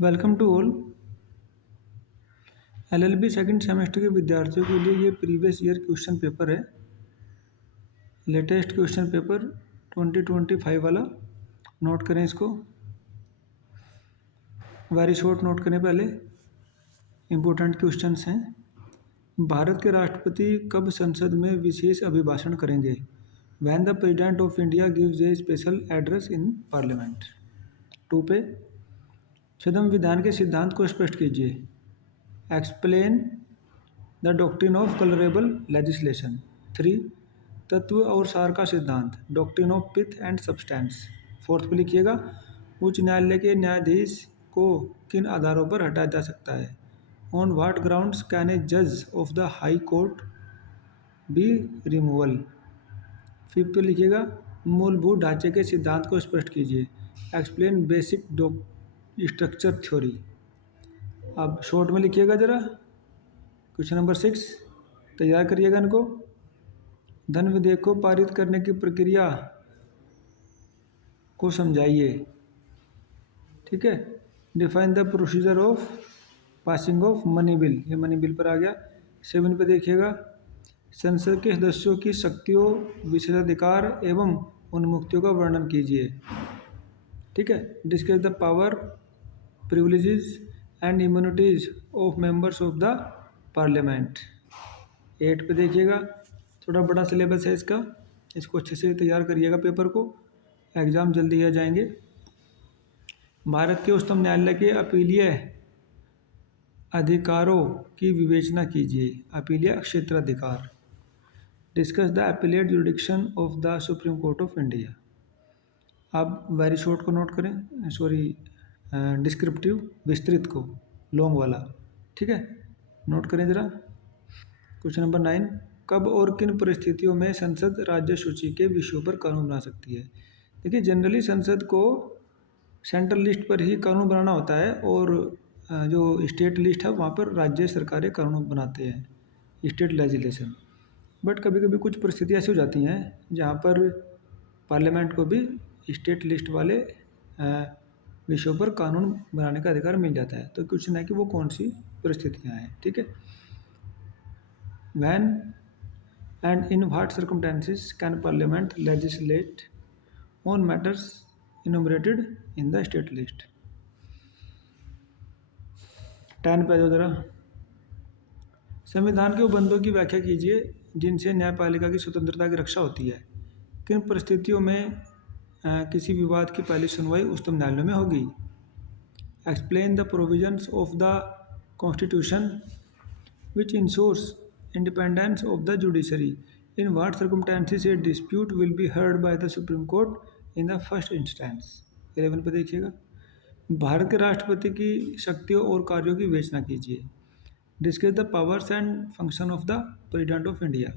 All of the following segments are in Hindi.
Welcome to all. LLB second semester के विद्यार्थियों के लिए ये प्रीवियस ईयर क्वेश्चन पेपर है, लेटेस्ट क्वेश्चन पेपर 2025 वाला। नोट करें इसको, वेरी शॉर्ट नोट करें पहले। इम्पोर्टेंट क्वेश्चंस हैं। भारत के राष्ट्रपति कब संसद में विशेष अभिभाषण करेंगे? When the president of India gives a special address in parliament. 2 पे सदन विधान के सिद्धांत को स्पष्ट कीजिए। Explain the doctrine of colourable legislation. 3 तत्व और सार का सिद्धांत, doctrine of pith and substance. 4 पे लिखिएगा, उच्च न्यायालय के न्यायाधीश को किन आधारों पर हटाया जा सकता है? On what grounds can a जज of the high court be removal. 5 पे लिखिएगा, मूलभूत ढांचे के सिद्धांत को स्पष्ट कीजिए। Explain basic structure theory. अब शॉर्ट में लिखिएगा ज़रा। क्वेश्चन नंबर 6 तैयार करिएगा इनको। धन विधेयक को पारित करने की प्रक्रिया को समझाइए। ठीक है। Define the procedure of passing of money bill. ये मनी बिल पर आ गया। 7 पे देखिएगा, संसद के सदस्यों की शक्तियों, विशेषाधिकार एवं उन्मुक्तियों का वर्णन कीजिए। ठीक है। Discuss the power, privileges and immunities of members of the parliament. 8 पे देखिएगा, थोड़ा बड़ा सिलेबस है इसका, इसको अच्छे से तैयार करिएगा पेपर को, एग्ज़ाम जल्दी आ जाएंगे। भारत के उच्चतम न्यायालय के अपीलीय अधिकारों की विवेचना कीजिए। अपीलीय क्षेत्राधिकार। Discuss the appellate jurisdiction of the supreme court of India. आप वेरी शॉर्ट को नोट करें, सॉरी डिस्क्रिप्टिव विस्तृत को, लॉन्ग वाला। ठीक है, नोट करें ज़रा। क्वेश्चन नंबर 9, कब और किन परिस्थितियों में संसद राज्य सूची के विषयों पर कानून बना सकती है? देखिए, जनरली संसद को सेंट्रल लिस्ट पर ही कानून बनाना होता है, और जो स्टेट लिस्ट है वहाँ पर राज्य सरकारें कानून बनाते हैं, स्टेट लेजिस्लेशन। बट कभी कभी कुछ परिस्थितियाँ ऐसी हो जाती हैं जहाँ पर पार्लियामेंट को भी स्टेट लिस्ट वाले विषयों पर कानून बनाने का अधिकार मिल जाता है। तो क्वेश्चन है कि वो कौन सी परिस्थितियाँ हैं। ठीक है। When and in what circumstances can Parliament legislate on matters enumerated in the state list? 10 पे जरा, संविधान के उपबंधों की व्याख्या कीजिए जिनसे न्यायपालिका की स्वतंत्रता की रक्षा होती है। किन परिस्थितियों में किसी विवाद की पहली सुनवाई उच्चतम न्यायालय में होगी? Explain the provisions of the constitution which ensures independence of the judiciary. In what circumstances a dispute will be heard by the Supreme Court in the first instance. 11 पे देखिएगा, भारत के राष्ट्रपति की शक्तियों और कार्यों की विवेचना कीजिए। Discuss the powers and function of the president of India.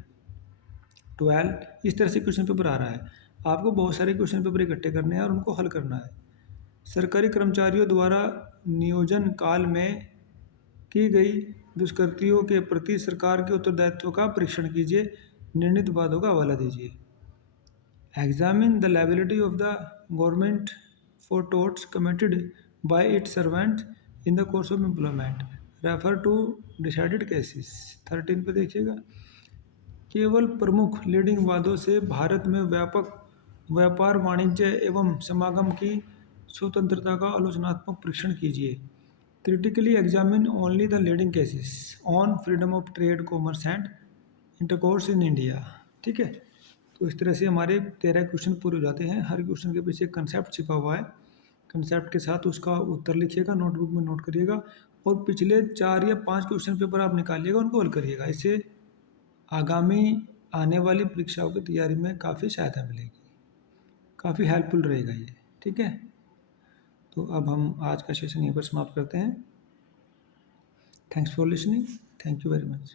12 इस तरह से क्वेश्चन पेपर आ रहा है। आपको बहुत सारे क्वेश्चन पेपर इकट्ठे करने हैं और उनको हल करना है। सरकारी कर्मचारियों द्वारा नियोजन काल में की गई दुष्कृतियों के प्रति सरकार के उत्तरदायित्व का परीक्षण कीजिए। निर्णीत वादों का हवाला दीजिए। Examine the liability of the government for torts committed by its servant in the course of employment. Refer to decided cases. 13 पे देखिएगा, केवल प्रमुख लीडिंग वादों से भारत में व्यापक व्यापार, वाणिज्य एवं समागम की स्वतंत्रता का आलोचनात्मक परीक्षण कीजिए। Critically examine only the leading cases on freedom of trade, commerce and intercourse in India. ठीक है। तो इस तरह से हमारे 13 क्वेश्चन पूरे हो जाते हैं। हर क्वेश्चन के पीछे एक कंसेप्ट छिपा हुआ है। कंसेप्ट के साथ उसका उत्तर लिखिएगा, नोटबुक में नोट करिएगा, और पिछले 4 या 5 क्वेश्चन पेपर आप निकालिएगा, उनको हल करिएगा। इससे आगामी आने वाली परीक्षाओं की तैयारी में काफ़ी सहायता मिलेगी, काफ़ी हेल्पफुल रहेगा ये। ठीक है। तो अब हम आज का सेशन यहीं पर समाप्त करते हैं। Thanks for listening. Thank you very much.